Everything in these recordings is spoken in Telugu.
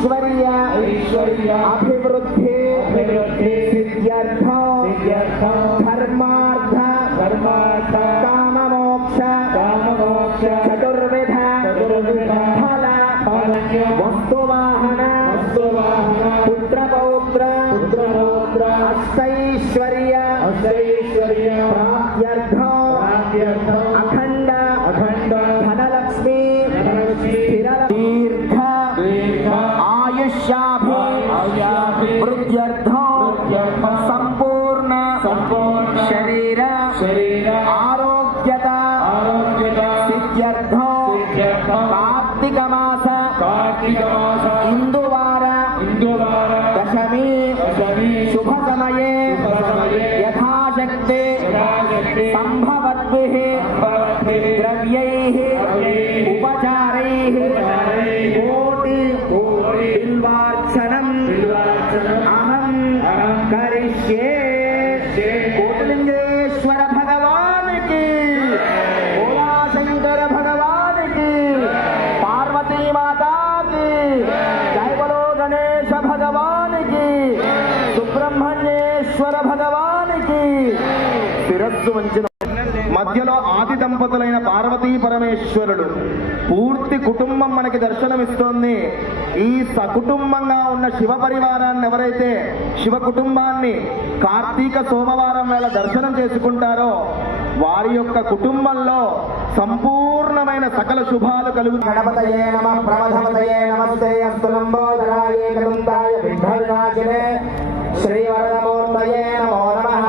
ऐश्वर्य अभिवृद्धि सिद्ध्यर्थं धर्मार्थ काममोक्ष चतुर्विध फल वस्तुवाहन पुत्रपौत्र अष्टैश्वर्य प्राप्त्यर्थं अखंड धनलक्ष्मी दीर्घ आयुष्याभिवृद्ध्यर्थं संपूर्ण शरीर आरोग्यता सिद्ध्यर्थं कार्तिक मास इंदुवार दशमी शुभ समये यथाशक्ति संभवद्भिः द्रव्यैः उपचारैः कोटि बिल्वार्चनम् अहं करिष्ये। कोटिलिंगेश्वर भगवान की, भोला शंकर भगवान की, पार्वती माता की जय बोलो, गणेश भगवान की, सुब्रह्मण्येश्वर भगवान की। శిరస్సు వంచిన మధ్యలో ఆది దంపతులైన పార్వతీ పరమేశ్వరుడు పూర్తి కుటుంబం మనకి దర్శనమిస్తోంది. ఈ సకుటుంబంగా ఉన్న శివ పరివారాన్ని ఎవరైతే శివ కుటుంబాన్ని కార్తీక సోమవారం వేళ దర్శనం చేసుకుంటారో వారి యొక్క కుటుంబంలో సంపూర్ణమైన సకల శుభాలు కలుగుతాయి. గణపతయే నమః ప్రమథపతయే నమస్తే అస్తు లంబోదరాయ ఏకదంతాయ విఘ్నవినాశినే శ్రీవరదమూర్తయే నమో నమః.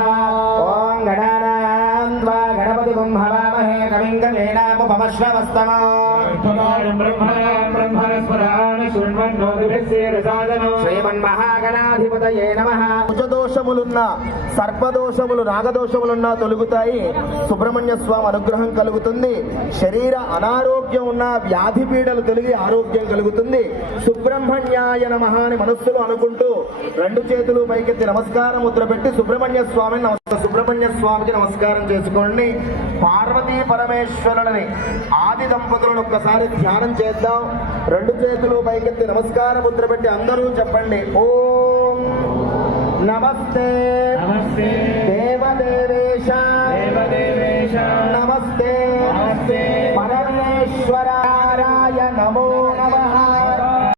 ఓం గణానాం త్వా గణపతి హవామహే కవిం కవీనాముపమశ్రవస్తమో శ్రీమన్మహాగణాధిపతయే నమః. కుజదోషములున్న సర్పదోషములు నాగదోషములున్న తొలగుతాయి. సుబ్రహ్మణ్య స్వామి అనుగ్రహం కలుగుతుంది. శరీర అనారోగ్యం ఉన్న వ్యాధి పీడలు తొలగి ఆరోగ్యం కలుగుతుంది. సుబ్రహ్మణ్యాయ నమః అని మనస్సులో అనుకుంటూ రెండు చేతులు పైకెత్తి నమస్కారం ముద్ర పెట్టి సుబ్రహ్మణ్య స్వామికి నమస్కారం చేసుకోండి. పార్వతీ పరమేశ్వరులని ఆది దంపతులను ఒక్కసారి ధ్యానం చేద్దాం. రెండు చేతులు పైకెత్తి నమస్కార ముద్ర పెట్టి అందరూ చెప్పండి. ఓం నమస్తే దేవదేవేశ నమస్తే పరమేశ్వరాయ నమో నమః.